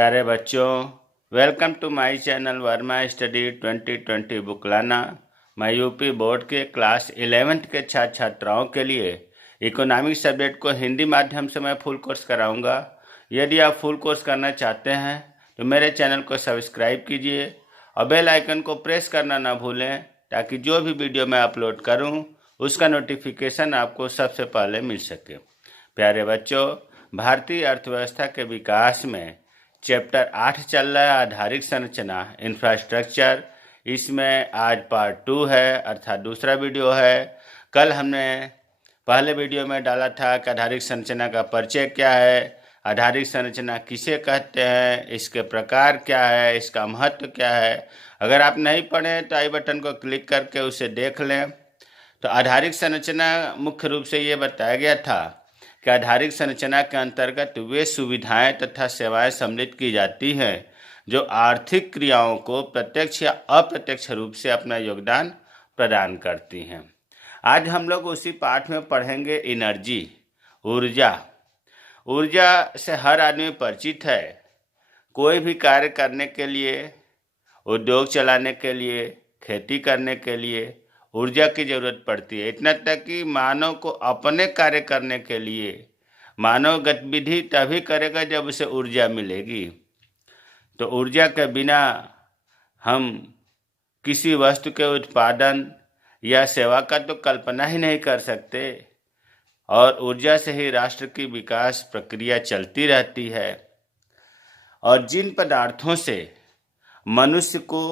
प्यारे बच्चों, welcome to my channel Verma study 2020 बुकलाना। मैं यूपी बोर्ड के क्लास 11th के छात्र छात्राओं के लिए इकोनॉमिक सब्जेक्ट को हिंदी माध्यम से मैं फुल कोर्स कराऊंगा। यदि आप फुल कोर्स करना चाहते हैं तो मेरे चैनल को सब्सक्राइब कीजिए और बेल आइकन को प्रेस करना ना भूलें, ताकि जो भी वीडियो मैं अपलोड करूं उसका नोटिफिकेशन आपको सबसे पहले मिल सके। प्यारे बच्चों, भारतीय अर्थव्यवस्था के विकास में चैप्टर 8 चल रहा है, आधारिक संरचना इंफ्रास्ट्रक्चर। इसमें आज पार्ट 2 है, अर्थात दूसरा वीडियो है। कल हमने पहले वीडियो में डाला था कि आधारिक संरचना का परिचय क्या है, आधारिक संरचना किसे कहते हैं, इसके प्रकार क्या है, इसका महत्व क्या है। अगर आप नहीं पढ़ें तो आई बटन को क्लिक करके उसे देख लें। तो आधारिक संरचना मुख्य रूप से ये बताया गया था कि आधारिक संरचना के अंतर्गत वे सुविधाएं तथा सेवाएं सम्मिलित की जाती हैं जो आर्थिक क्रियाओं को प्रत्यक्ष या अप्रत्यक्ष रूप से अपना योगदान प्रदान करती हैं। आज हम लोग उसी पाठ में पढ़ेंगे एनर्जी, ऊर्जा। ऊर्जा से हर आदमी परिचित है। कोई भी कार्य करने के लिए, उद्योग चलाने के लिए, खेती करने के लिए ऊर्जा की जरूरत पड़ती है। इतना तक कि मानव को अपने कार्य करने के लिए मानव गतिविधि तभी करेगा जब उसे ऊर्जा मिलेगी। तो ऊर्जा के बिना हम किसी वस्तु के उत्पादन या सेवा का तो कल्पना ही नहीं कर सकते, और ऊर्जा से ही राष्ट्र की विकास प्रक्रिया चलती रहती है। और जिन पदार्थों से मनुष्य को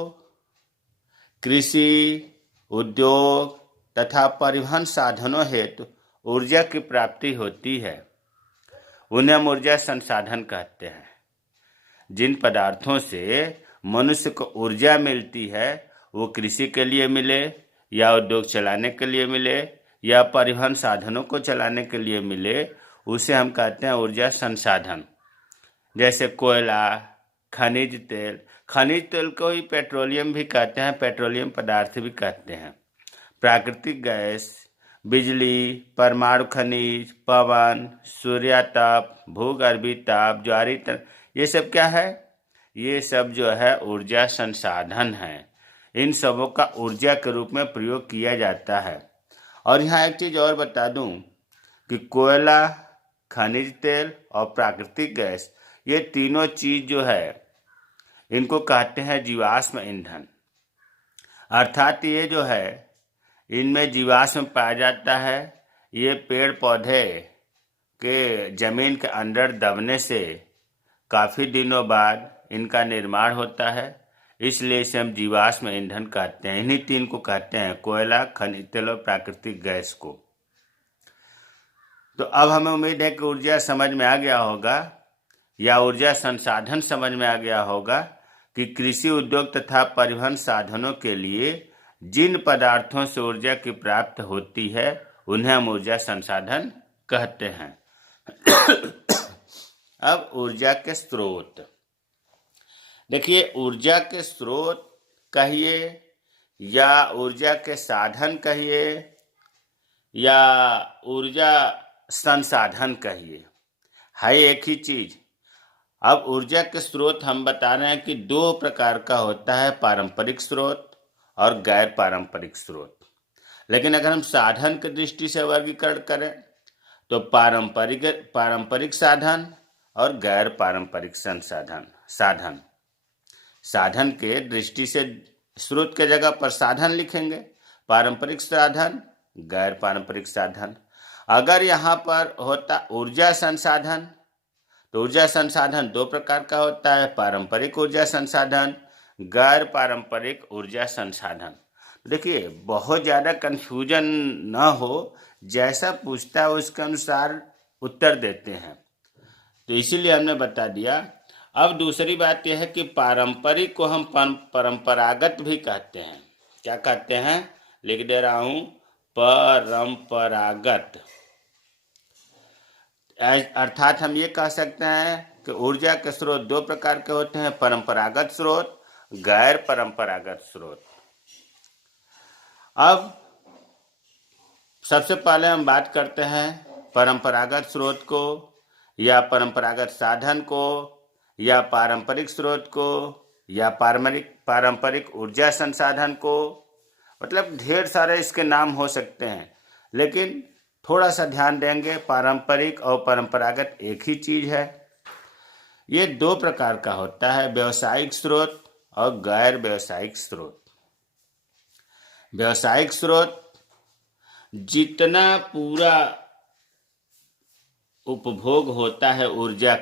कृषि, उद्योग तथा परिवहन साधनों हेतु ऊर्जा की प्राप्ति होती है, उन्हें हम ऊर्जा संसाधन कहते हैं। जिन पदार्थों से मनुष्य को ऊर्जा मिलती है, वो कृषि के लिए मिले या उद्योग चलाने के लिए मिले या परिवहन साधनों को चलाने के लिए मिले, उसे हम कहते हैं ऊर्जा संसाधन। जैसे कोयला, खनिज तेल, खनिज तेल को ही पेट्रोलियम भी कहते हैं, पेट्रोलियम पदार्थ भी कहते हैं। प्राकृतिक गैस, बिजली, परमाणु खनिज, पवन, सूर्यताप, भूगर्भीय ताप, ज्वारीय, ये सब क्या है? ये सब जो है ऊर्जा संसाधन है। इन सबों का ऊर्जा के रूप में प्रयोग किया जाता है। और यहाँ एक चीज़ और बता दूं कि कोयला, खनिज तेल और प्राकृतिक गैस, ये तीनों चीज़ जो है इनको कहते हैं जीवाश्म ईंधन। अर्थात ये जो है इनमें जीवाश्म पाया जाता है। ये पेड़ पौधे के जमीन के अंदर दबने से काफ़ी दिनों बाद इनका निर्माण होता है, इसलिए इसे हम जीवाश्म ईंधन कहते हैं। इन्हीं तीन को कहते हैं, कोयला, खनिज तेल और प्राकृतिक गैस को। तो अब हमें उम्मीद है कि ऊर्जा समझ में आ गया होगा, या ऊर्जा संसाधन समझ में आ गया होगा कि कृषि, उद्योग तथा परिवहन साधनों के लिए जिन पदार्थों से ऊर्जा की प्राप्ति होती है उन्हें हम ऊर्जा संसाधन कहते हैं। अब ऊर्जा के स्रोत देखिए। ऊर्जा के स्रोत कहिए या ऊर्जा के साधन कहिए या ऊर्जा संसाधन कहिए, है एक ही चीज। अब ऊर्जा के स्रोत हम बता रहे हैं कि दो प्रकार का होता है, पारंपरिक स्रोत और गैर पारंपरिक स्रोत। लेकिन अगर हम साधन की दृष्टि से वर्गीकरण करें तो पारंपरिक साधन और गैर पारंपरिक साधन। साधन के दृष्टि से स्रोत के जगह पर साधन लिखेंगे, पारंपरिक साधन, गैर पारंपरिक साधन। अगर यहाँ पर होता ऊर्जा संसाधन, तो ऊर्जा संसाधन दो प्रकार का होता है, पारंपरिक ऊर्जा संसाधन, गैर पारंपरिक ऊर्जा संसाधन। देखिए, बहुत ज़्यादा कन्फ्यूजन न हो, जैसा पूछता है उसके अनुसार उत्तर देते हैं, तो इसीलिए हमने बता दिया। अब दूसरी बात यह है कि पारंपरिक को हम परंपरागत भी कहते हैं। क्या कहते हैं? लिख दे रहा हूँ, परंपरागत। अर्थात हम ये कह सकते हैं कि ऊर्जा के स्रोत दो प्रकार के होते हैं, परंपरागत स्रोत, गैर परंपरागत स्रोत। अब सबसे पहले हम बात करते हैं परंपरागत स्रोत को या परंपरागत साधन को या पारंपरिक स्रोत को या पारंपरिक ऊर्जा संसाधन को, मतलब ढेर सारे इसके नाम हो सकते हैं, लेकिन थोड़ा सा ध्यान देंगे पारंपरिक और परंपरागत एक ही चीज है। ये दो प्रकार का होता है, व्यावसायिक स्रोत और गैर व्यावसायिक स्रोत। व्यावसायिक स्रोत जितना पूरा उपभोग होता है ऊर्जा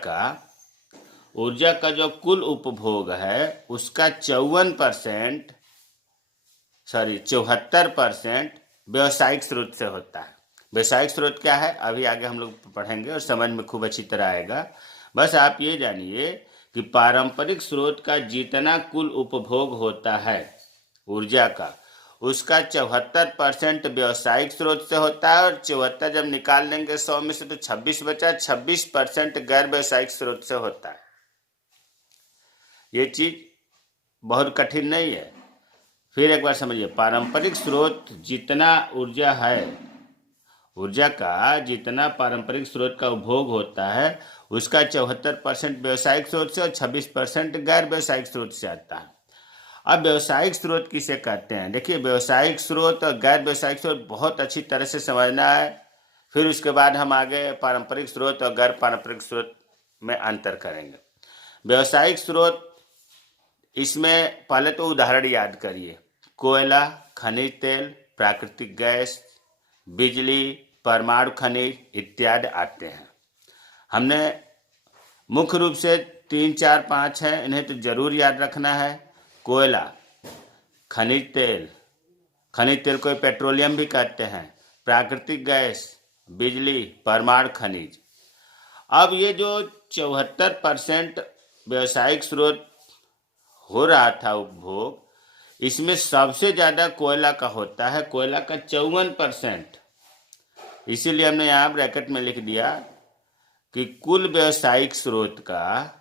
का जो कुल उपभोग है उसका 74% व्यावसायिक स्रोत से होता है। व्यावसायिक स्रोत क्या है अभी आगे हम लोग पढ़ेंगे और समझ में खूब अच्छी तरह आएगा। बस आप ये जानिए कि पारंपरिक स्रोत का जितना कुल उपभोग होता है ऊर्जा का उसका 74% व्यावसायिक स्रोत से होता है, और 74 जब निकाल लेंगे 100 में से तो 26 बचा, 26% गैर व्यावसायिक स्रोत से होता है। ये चीज बहुत कठिन नहीं है। फिर एक बार समझिए, पारंपरिक स्रोत जितना ऊर्जा का जितना पारंपरिक स्रोत का उपभोग होता है उसका 74% व्यावसायिक स्रोत से और 26% गैर व्यावसायिक स्रोत से आता है। अब व्यावसायिक स्रोत किसे कहते हैं? देखिए, व्यावसायिक स्रोत और गैर व्यावसायिक स्रोत बहुत अच्छी तरह से समझना है, फिर उसके बाद हम आगे पारंपरिक स्रोत और गैर पारंपरिक स्रोत में अंतर करेंगे। व्यावसायिक स्रोत, इसमें पहले तो उदाहरण याद करिए, कोयला, खनिज तेल, प्राकृतिक गैस, बिजली, परमाणु खनिज इत्यादि आते हैं। हमने मुख्य रूप से 3, 4, 5 हैं, इन्हें तो जरूर याद रखना है। कोयला, खनिज तेल को पेट्रोलियम भी कहते हैं, प्राकृतिक गैस, बिजली, परमाणु खनिज। अब ये जो 74% व्यावसायिक स्रोत हो रहा था उपभोग, इसमें सबसे ज्यादा कोयला का होता है, कोयला का 54%। इसीलिए हमने यहाँ ब्रैकेट में लिख दिया कि कुल व्यावसायिक स्रोत का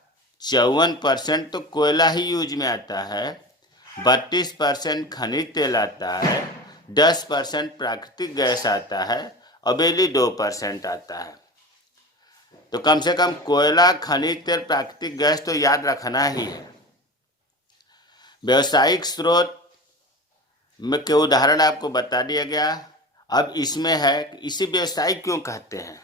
54% तो कोयला ही यूज में आता है, 32% खनिज तेल आता है, 10% प्राकृतिक गैस आता है और बिजली 2% आता है। तो कम से कम कोयला, खनिज तेल, प्राकृतिक गैस तो याद रखना ही है। व्यावसायिक स्रोत में के उदाहरण आपको बता दिया गया। अब इसमें है कि इसे व्यवसायिक क्यों कहते हैं।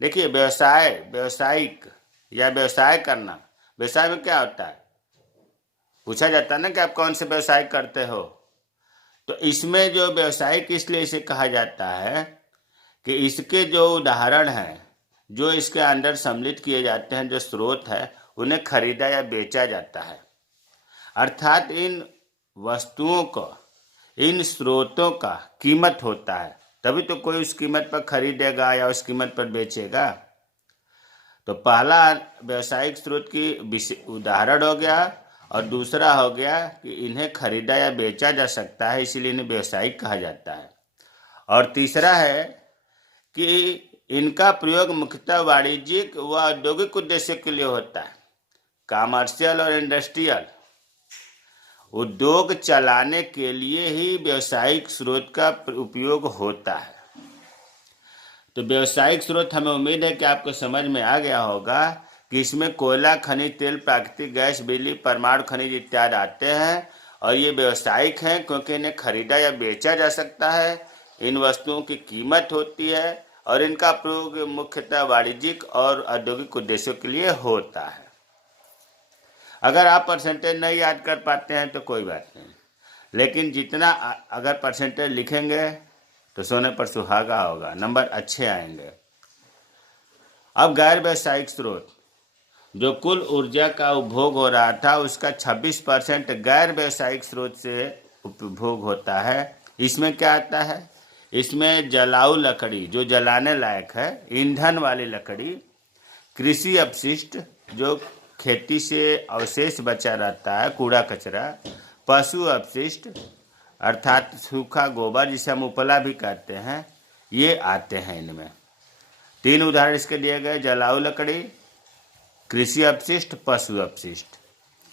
देखिए, व्यावसायिक या व्यवसाय करना, व्यवसाय में क्या होता है, पूछा जाता है ना कि आप कौन से व्यवसाय करते हो। तो इसमें जो व्यवसायिक इसलिए इसे कहा जाता है कि इसके जो उदाहरण हैं, जो इसके अंदर सम्मिलित किए जाते हैं, जो स्रोत है, उन्हें खरीदा या बेचा जाता है। अर्थात इन वस्तुओं को, इन स्रोतों का कीमत होता है, तभी तो कोई उस कीमत पर खरीदेगा या उस कीमत पर बेचेगा। तो पहला व्यावसायिक स्रोत की उदाहरण हो गया, और दूसरा हो गया कि इन्हें खरीदा या बेचा जा सकता है, इसीलिए इन्हें व्यावसायिक कहा जाता है। और तीसरा है कि इनका प्रयोग मुख्यतः वाणिज्यिक व औद्योगिक उद्देश्य के लिए होता है। कॉमर्शियल और इंडस्ट्रियल उद्योग चलाने के लिए ही व्यावसायिक स्रोत का उपयोग होता है। तो व्यावसायिक स्रोत, हमें उम्मीद है कि आपको समझ में आ गया होगा कि इसमें कोयला, खनिज तेल, प्राकृतिक गैस, बिजली, परमाणु खनिज इत्यादि आते हैं, और ये व्यावसायिक हैं क्योंकि इन्हें खरीदा या बेचा जा सकता है, इन वस्तुओं की कीमत होती है, और इनका प्रयोग मुख्यतः वाणिज्यिक और औद्योगिक उद्देश्यों के लिए होता है। अगर आप परसेंटेज नहीं याद कर पाते हैं तो कोई बात नहीं, लेकिन जितना अगर परसेंटेज लिखेंगे तो सोने पर सुहागा होगा, नंबर अच्छे आएंगे। अब गैर व्यावसायिक स्रोत, जो कुल ऊर्जा का उपभोग हो रहा था उसका 26% गैर व्यावसायिक स्रोत से उपभोग होता है। इसमें क्या आता है? इसमें जलाऊ लकड़ी, जो जलाने लायक है, ईंधन वाली लकड़ी, कृषि अपशिष्ट, जो खेती से अवशेष बचा रहता है, कूड़ा कचरा, पशु अपशिष्ट अर्थात सूखा गोबर, जिसे हम उपला भी कहते हैं, ये आते हैं। इनमें 3 उदाहरण इसके दिए गए, जलाऊ लकड़ी, कृषि अपशिष्ट, पशु अपशिष्ट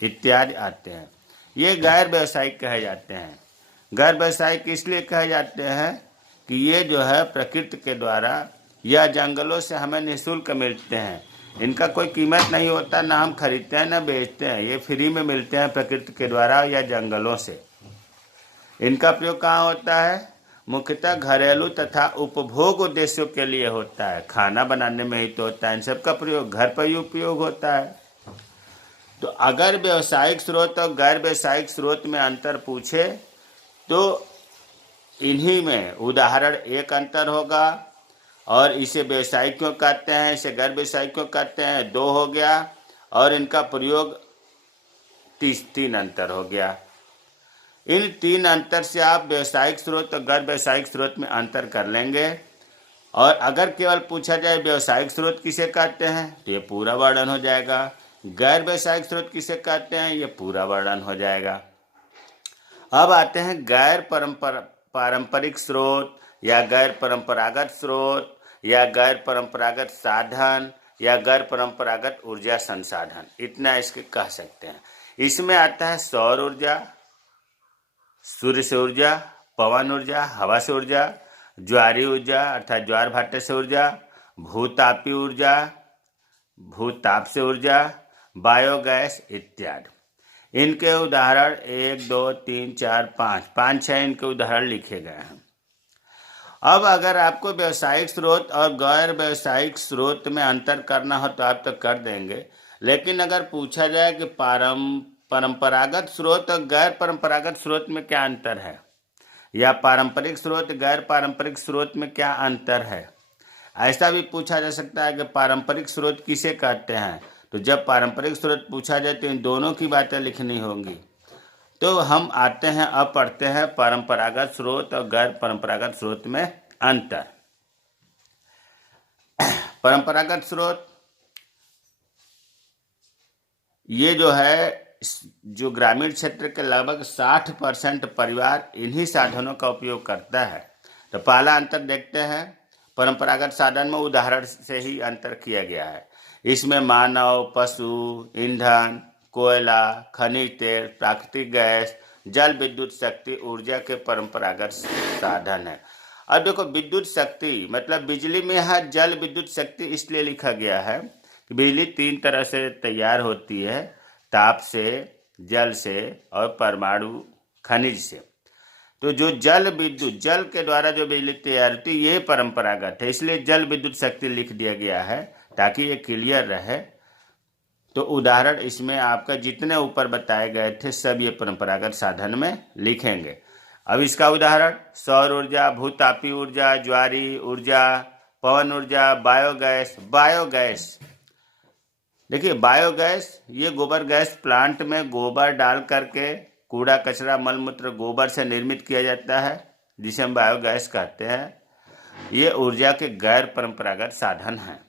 इत्यादि आते हैं। ये गैर व्यावसायिक कहे जाते हैं। गैर व्यावसायिक इसलिए कहे जाते हैं कि ये जो है प्रकृति के द्वारा या जंगलों से हमें निःशुल्क मिलते हैं। इनका कोई कीमत नहीं होता, ना हम खरीदते हैं ना बेचते हैं, ये फ्री में मिलते हैं प्रकृति के द्वारा या जंगलों से। इनका प्रयोग कहाँ होता है? मुख्यतः घरेलू तथा उपभोग उद्देश्यों के लिए होता है। खाना बनाने में ही तो होता है, इन सब का प्रयोग घर पर ही उपयोग होता है। तो अगर व्यावसायिक स्रोत और गैर व्यावसायिक स्रोत में अंतर पूछे तो इन्हीं में उदाहरण एक अंतर होगा, और इसे व्यावसायिक क्यों कहते हैं, इसे गैर व्यावसायिक क्यों कहते हैं, दो हो गया, और इनका प्रयोग तीन अंतर हो गया। इन तीन अंतर से आप व्यावसायिक स्रोत और गैर व्यावसायिक स्रोत में अंतर कर लेंगे। और अगर केवल पूछा जाए व्यावसायिक स्रोत किसे कहते हैं तो ये पूरा वर्णन हो जाएगा, गैर व्यावसायिक स्रोत किसे कहते हैं ये पूरा वर्णन हो जाएगा। अब आते हैं गैर पारंपरिक स्रोत या गैर परंपरागत स्रोत या गैर परंपरागत साधन या गैर परंपरागत ऊर्जा संसाधन, इतना इसके कह सकते हैं। इसमें आता है सौर ऊर्जा, सूर्य से ऊर्जा, पवन ऊर्जा, हवा से ऊर्जा, ज्वारीय ऊर्जा अर्थात ज्वार भाटे से ऊर्जा, भूतापीय ऊर्जा, भूताप से ऊर्जा, बायोगैस इत्यादि। इनके उदाहरण 1 2 3 4 5 6 इनके उदाहरण लिखे गए हैं। अब अगर आपको व्यावसायिक स्रोत और गैर व्यावसायिक स्रोत में अंतर करना हो तो आप तो कर देंगे, लेकिन अगर पूछा जाए कि परंपरागत स्रोत और गैर परंपरागत स्रोत में क्या अंतर है, या पारंपरिक स्रोत गैर पारंपरिक स्रोत में क्या अंतर है, ऐसा भी पूछा जा सकता है कि पारंपरिक स्रोत किसे कहते हैं। तो जब पारंपरिक स्रोत पूछा जाए तो इन दोनों की बातें लिखनी होंगी। तो हम आते हैं, अब पढ़ते हैं परंपरागत स्रोत और गैर परंपरागत स्रोत में अंतर। परंपरागत स्रोत ये जो है, जो ग्रामीण क्षेत्र के लगभग 60% परिवार इन्हीं साधनों का उपयोग करता है। तो पहला अंतर देखते हैं, परंपरागत साधन में उदाहरण से ही अंतर किया गया है। इसमें मानव, पशु, ईंधन, कोयला, खनिज तेल, प्राकृतिक गैस, जल विद्युत शक्ति ऊर्जा के परंपरागत साधन है। अब देखो, विद्युत शक्ति मतलब बिजली में यहाँ जल विद्युत शक्ति इसलिए लिखा गया है कि बिजली 3 तरह से तैयार होती है, ताप से, जल से और परमाणु खनिज से। तो जो जल विद्युत, जल के द्वारा जो बिजली तैयार होती है ये परंपरागत है, इसलिए जल विद्युत शक्ति लिख दिया गया है ताकि ये क्लियर रहे। तो उदाहरण इसमें आपका जितने ऊपर बताए गए थे सब ये परंपरागत साधन में लिखेंगे। अब इसका उदाहरण सौर ऊर्जा, भूतापीय ऊर्जा, ज्वारीय ऊर्जा, पवन ऊर्जा, बायोगैस। बायोगैस देखिए, बायोगैस ये गोबर गैस प्लांट में गोबर डाल करके कूड़ा कचरा मल मूत्र गोबर से निर्मित किया जाता है, जिसे हम बायोगैस कहते हैं। ये ऊर्जा के गैर परंपरागत साधन हैं।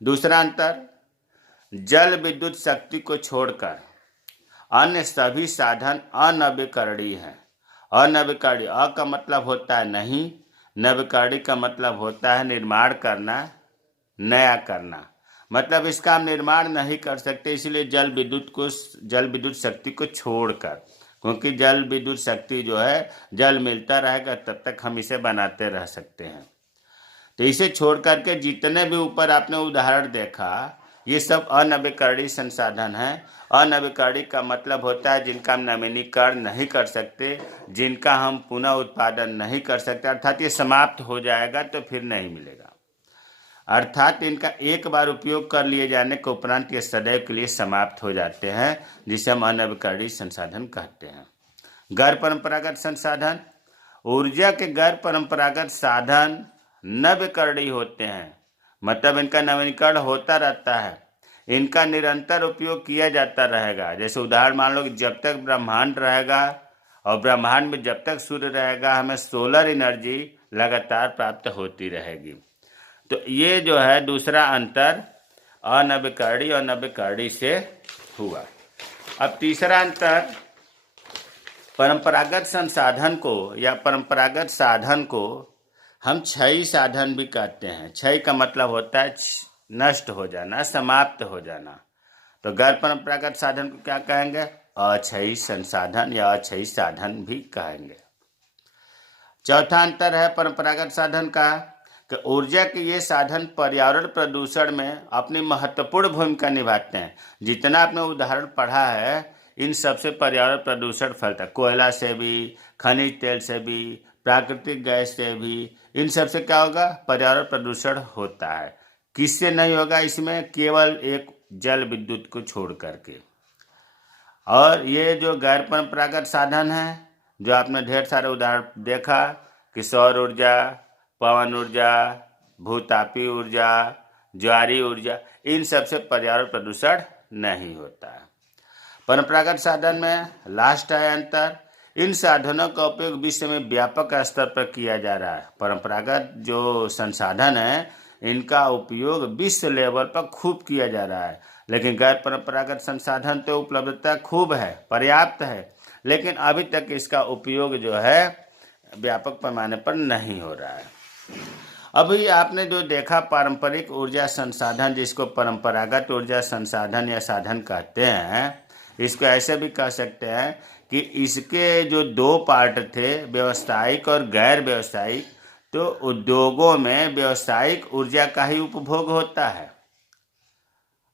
दूसरा अंतर, जल विद्युत शक्ति को छोड़कर अन्य सभी साधन अनवीकरणीय हैं। अनवीकरणीय, अ का मतलब होता है नहीं, नवीकरणीय का मतलब होता है निर्माण करना, नया करना। मतलब इसका हम निर्माण नहीं कर सकते, इसलिए जल विद्युत शक्ति को छोड़कर, क्योंकि जल विद्युत शक्ति जो है जल मिलता रहेगा तब तक हम इसे बनाते रह सकते हैं। तो इसे छोड़ करके जितने भी ऊपर आपने उदाहरण देखा ये सब अनवीकरणीय संसाधन हैं। अनवीकरणीय का मतलब होता है जिनका हम नवीनीकरण नहीं कर सकते, जिनका हम पुनः उत्पादन नहीं कर सकते, अर्थात ये समाप्त हो जाएगा तो फिर नहीं मिलेगा, अर्थात इनका एक बार उपयोग कर लिए जाने के उपरांत ये सदैव के लिए समाप्त हो जाते हैं, जिसे हम अनवीकरणीय संसाधन कहते हैं। गैर परंपरागत संसाधन, ऊर्जा के गैर परंपरागत साधन नवीकरणीय होते हैं, मतलब इनका नवीनीकरण होता रहता है, इनका निरंतर उपयोग किया जाता रहेगा। जैसे उदाहरण मान लो कि जब तक ब्रह्मांड रहेगा और ब्रह्मांड में जब तक सूर्य रहेगा हमें सोलर एनर्जी लगातार प्राप्त होती रहेगी। तो ये जो है दूसरा अंतर अनवीकरणीय और नवीकरणीय से हुआ। अब तीसरा अंतर, परंपरागत संसाधन को या परंपरागत साधन को हम क्षयी साधन भी कहते हैं। क्षय का मतलब होता है नष्ट हो जाना, समाप्त हो जाना। तो गैर परंपरागत साधन को क्या कहेंगे? अक्षयी संसाधन या अक्षयी साधन भी कहेंगे। चौथा अंतर है परंपरागत साधन का कि ऊर्जा के ये साधन पर्यावरण प्रदूषण में अपनी महत्वपूर्ण भूमिका निभाते हैं। जितना आपने उदाहरण पढ़ा है, इन सबसे पर्यावरण प्रदूषण फैलता है। कोयला से भी, खनिज तेल से भी, प्राकृतिक गैस से भी, इन सब से क्या होगा? पर्यावरण प्रदूषण होता है। किससे नहीं होगा? इसमें केवल एक जल विद्युत को छोड़ करके। और ये जो गैर परंपरागत साधन हैं, जो आपने ढेर सारे उदाहरण देखा कि सौर ऊर्जा, पवन ऊर्जा, भूतापीय ऊर्जा, ज्वारीय ऊर्जा, इन सब से पर्यावरण प्रदूषण नहीं होता है। परंपरागत साधन में लास्ट है अंतर, इन साधनों का उपयोग विश्व में व्यापक स्तर पर किया जा रहा है। परंपरागत जो संसाधन है, इनका उपयोग विश्व लेवल पर खूब किया जा रहा है, लेकिन गैर परंपरागत संसाधन तो उपलब्धता खूब है, पर्याप्त है, लेकिन अभी तक इसका उपयोग जो है व्यापक पैमाने पर नहीं हो रहा है। अभी आपने जो देखा पारंपरिक ऊर्जा संसाधन, जिसको परंपरागत ऊर्जा संसाधन या साधन कहते हैं, इसको ऐसे भी कह सकते हैं कि इसके जो दो पार्ट थे, व्यावसायिक और गैर व्यावसायिक, तो उद्योगों में व्यावसायिक ऊर्जा का ही उपभोग होता है,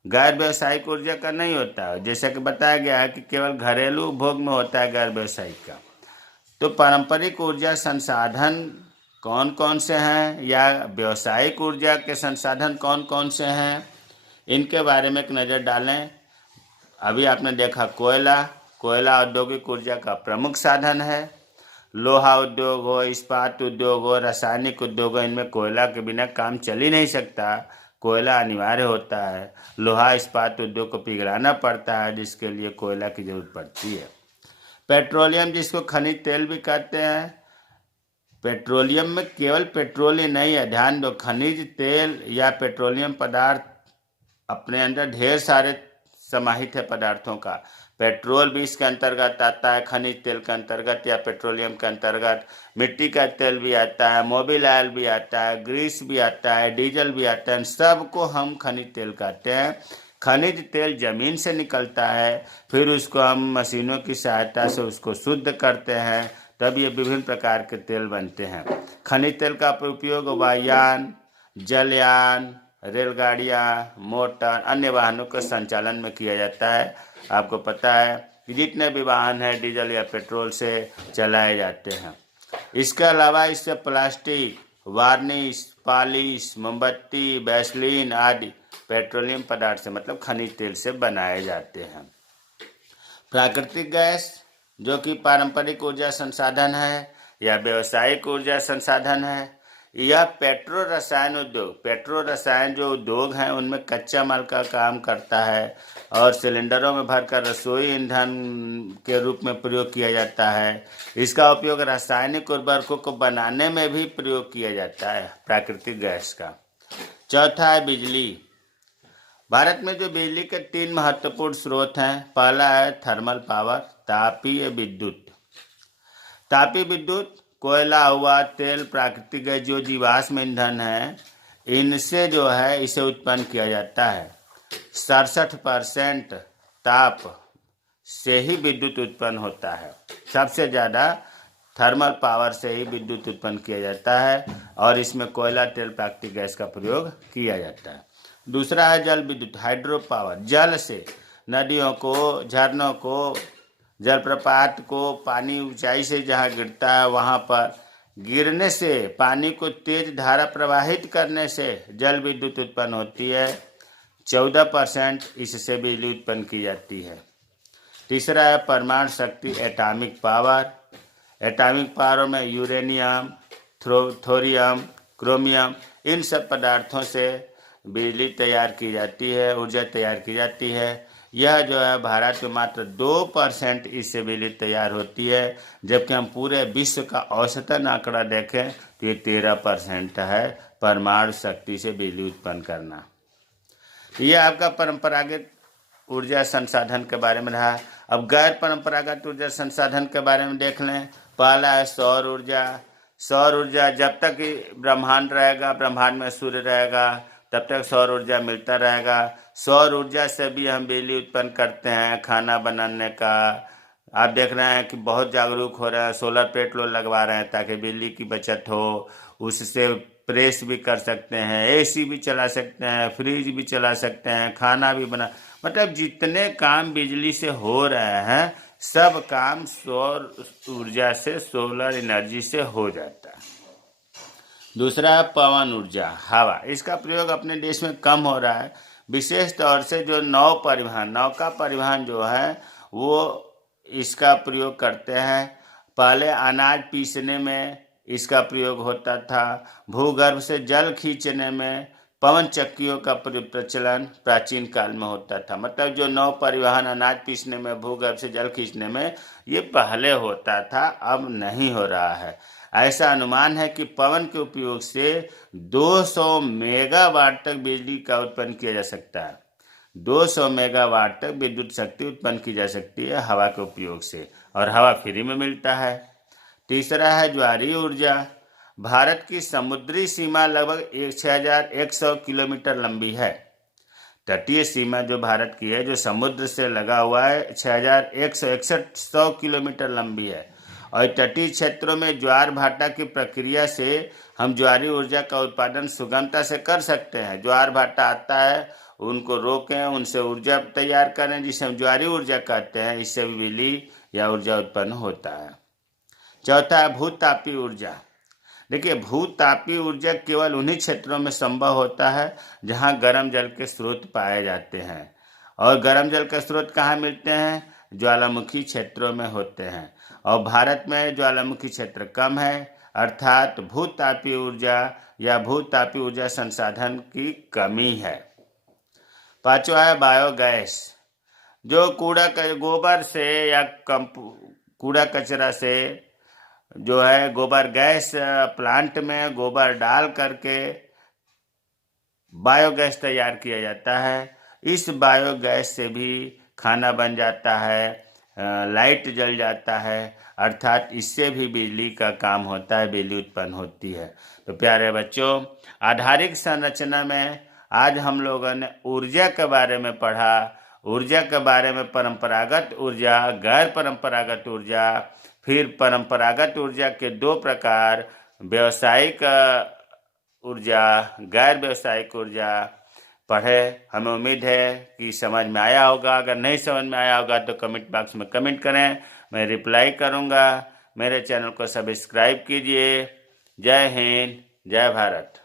गैर व्यावसायिक ऊर्जा का नहीं होता है। जैसा कि बताया गया है कि केवल घरेलू उपभोग में होता है गैर व्यावसायिक का। तो पारंपरिक ऊर्जा संसाधन कौन कौन से हैं, या व्यावसायिक ऊर्जा के संसाधन कौन कौन से हैं, इनके बारे में एक नज़र डालें। अभी आपने देखा कोयला औद्योगिक ऊर्जा का प्रमुख साधन है। लोहा उद्योग हो, इस्पात उद्योग हो, रासायनिक उद्योग हो, इनमें कोयला के बिना काम चल ही नहीं सकता, कोयला अनिवार्य होता है। लोहा इस्पात उद्योग को पिघलाना पड़ता है, जिसके लिए कोयला की जरूरत पड़ती है। पेट्रोलियम, जिसको खनिज तेल भी कहते हैं, पेट्रोलियम में केवल पेट्रोल ही नहीं है, ध्यान दो, खनिज तेल या पेट्रोलियम पदार्थ अपने अंदर ढेर सारे समाहित है पदार्थों का। पेट्रोल भी इसके अंतर्गत आता है, खनिज तेल के अंतर्गत या पेट्रोलियम के अंतर्गत। मिट्टी का तेल भी आता है, मोबिल ऑयल भी आता है, ग्रीस भी आता है, डीजल भी आता है, सबको हम खनिज तेल कहते हैं। खनिज तेल जमीन से निकलता है, फिर उसको हम मशीनों की सहायता से उसको शुद्ध करते हैं, तब ये विभिन्न प्रकार के तेल बनते हैं। खनिज तेल का उपयोग वायुयान, जलयान, रेलगाड़ियाँ, मोटर, अन्य वाहनों के संचालन में किया जाता है। आपको पता है कि जितने भी वाहन हैं डीजल या पेट्रोल से चलाए जाते हैं। इसके अलावा इससे प्लास्टिक, वार्निश, पॉलिश, मोमबत्ती, वैसलीन आदि पेट्रोलियम पदार्थ से, मतलब खनिज तेल से बनाए जाते हैं। प्राकृतिक गैस, जो कि पारंपरिक ऊर्जा संसाधन है या व्यावसायिक ऊर्जा संसाधन है, यह पेट्रो रसायन उद्योग, पेट्रो रसायन जो उद्योग हैं उनमें कच्चा माल का काम करता है और सिलेंडरों में भरकर रसोई ईंधन के रूप में प्रयोग किया जाता है। इसका उपयोग रासायनिक उर्वरकों को बनाने में भी प्रयोग किया जाता है, प्राकृतिक गैस का। चौथा है बिजली। भारत में जो बिजली के 3 महत्वपूर्ण स्रोत हैं, पहला है थर्मल पावर, तापीय विद्युत। तापीय विद्युत कोयला हुआ, तेल, प्राकृतिक गैस, जो जीवाश्म ईंधन है, इनसे जो है इसे उत्पन्न किया जाता है। 67% ताप से ही विद्युत उत्पन्न होता है। सबसे ज़्यादा थर्मल पावर से ही विद्युत उत्पन्न किया जाता है और इसमें कोयला, तेल, प्राकृतिक गैस का प्रयोग किया जाता है। दूसरा है जल विद्युत, हाइड्रो पावर। जल से नदियों को, झरनों को, जलप्रपात को पानी ऊंचाई से जहाँ गिरता है वहाँ पर गिरने से, पानी को तेज धारा प्रवाहित करने से जल विद्युत उत्पन्न होती है। 14% इससे बिजली उत्पन्न की जाती है। तीसरा है परमाणु शक्ति, एटॉमिक पावर। एटॉमिक पावर में यूरेनियम, थोरियम, क्रोमियम, इन सब पदार्थों से बिजली तैयार की जाती है, ऊर्जा तैयार की जाती है। यह जो है भारत में मात्र 2% इससे बिजली तैयार होती है, जबकि हम पूरे विश्व का औसतन आंकड़ा देखें तो ये 13% है, परमाणु शक्ति से बिजली उत्पन्न करना। ये आपका परंपरागत ऊर्जा संसाधन के बारे में रहा। अब गैर परंपरागत ऊर्जा संसाधन के बारे में देख लें। पहला है सौर ऊर्जा। सौर ऊर्जा, जब तक ब्रह्मांड रहेगा, ब्रह्मांड में सूर्य रहेगा, तब तक सौर ऊर्जा मिलता रहेगा। सौर ऊर्जा से भी हम बिजली उत्पन्न करते हैं, खाना बनाने का। आप देख रहे हैं कि बहुत जागरूक हो रहे हैं, सोलर प्लेट लोग लगवा रहे हैं ताकि बिजली की बचत हो, उससे प्रेस भी कर सकते हैं, एसी भी चला सकते हैं, फ्रिज भी चला सकते हैं, खाना भी बना, मतलब जितने काम बिजली से हो रहे हैं सब काम सौर ऊर्जा से, सोलर एनर्जी से हो जाता है। दूसरा है पवन ऊर्जा, हवा। इसका प्रयोग अपने देश में कम हो रहा है, विशेष तौर से जो नौका परिवहन जो है वो इसका प्रयोग करते हैं। पहले अनाज पीसने में इसका प्रयोग होता था, भूगर्भ से जल खींचने में पवन चक्कियों का प्रचलन प्राचीन काल में होता था। मतलब जो नौ परिवहन अनाज पीसने में, भूगर्भ से जल खींचने में, ये पहले होता था, अब नहीं हो रहा है। ऐसा अनुमान है कि पवन के उपयोग से 200 मेगावाट तक बिजली का उत्पन्न किया जा सकता है। 200 मेगावाट तक विद्युत शक्ति उत्पन्न की जा सकती है हवा के उपयोग से, और हवा फ्री में मिलता है। तीसरा है ज्वारीय ऊर्जा। भारत की समुद्री सीमा लगभग 6100 किलोमीटर लंबी है। तटीय सीमा जो भारत की है, जो समुद्र से लगा हुआ है, 6161 किलोमीटर लंबी है। और तटीय क्षेत्रों में ज्वार भाटा की प्रक्रिया से हम ज्वारीय ऊर्जा का उत्पादन सुगमता से कर सकते हैं। ज्वार भाटा आता है, उनको रोकें, उनसे ऊर्जा तैयार करें, जिसे हम ज्वारीय ऊर्जा कहते हैं। इससे बिजली या ऊर्जा उत्पन्न होता है। चौथा है भूतापीय ऊर्जा। देखिए, भूतापीय ऊर्जा केवल उन्हीं क्षेत्रों में संभव होता है जहां गर्म जल के स्रोत पाए जाते हैं। और गर्म जल के स्रोत कहाँ मिलते हैं? ज्वालामुखी क्षेत्रों में होते हैं। और भारत में ज्वालामुखी क्षेत्र कम है, अर्थात भूतापीय ऊर्जा या भूतापीय ऊर्जा संसाधन की कमी है। पांचवा है बायोगैस। जो गोबर से या कूड़ा कचरा से जो है गोबर गैस प्लांट में गोबर डाल करके बायोगैस तैयार किया जाता है। इस बायोगैस से भी खाना बन जाता है, लाइट जल जाता है, अर्थात इससे भी बिजली का काम होता है, बिजली उत्पन्न होती है। तो प्यारे बच्चों, आधारिक संरचना में आज हम लोगों ने ऊर्जा के बारे में पढ़ा। ऊर्जा के बारे में परंपरागत ऊर्जा, गैर परंपरागत ऊर्जा, फिर परंपरागत ऊर्जा के दो प्रकार, व्यावसायिक ऊर्जा, गैर व्यावसायिक ऊर्जा पढ़े। हमें उम्मीद है कि समझ में आया होगा। अगर नहीं समझ में आया होगा तो कमेंट बॉक्स में कमेंट करें, मैं रिप्लाई करूंगा। मेरे चैनल को सब्सक्राइब कीजिए। जय हिंद, जय भारत।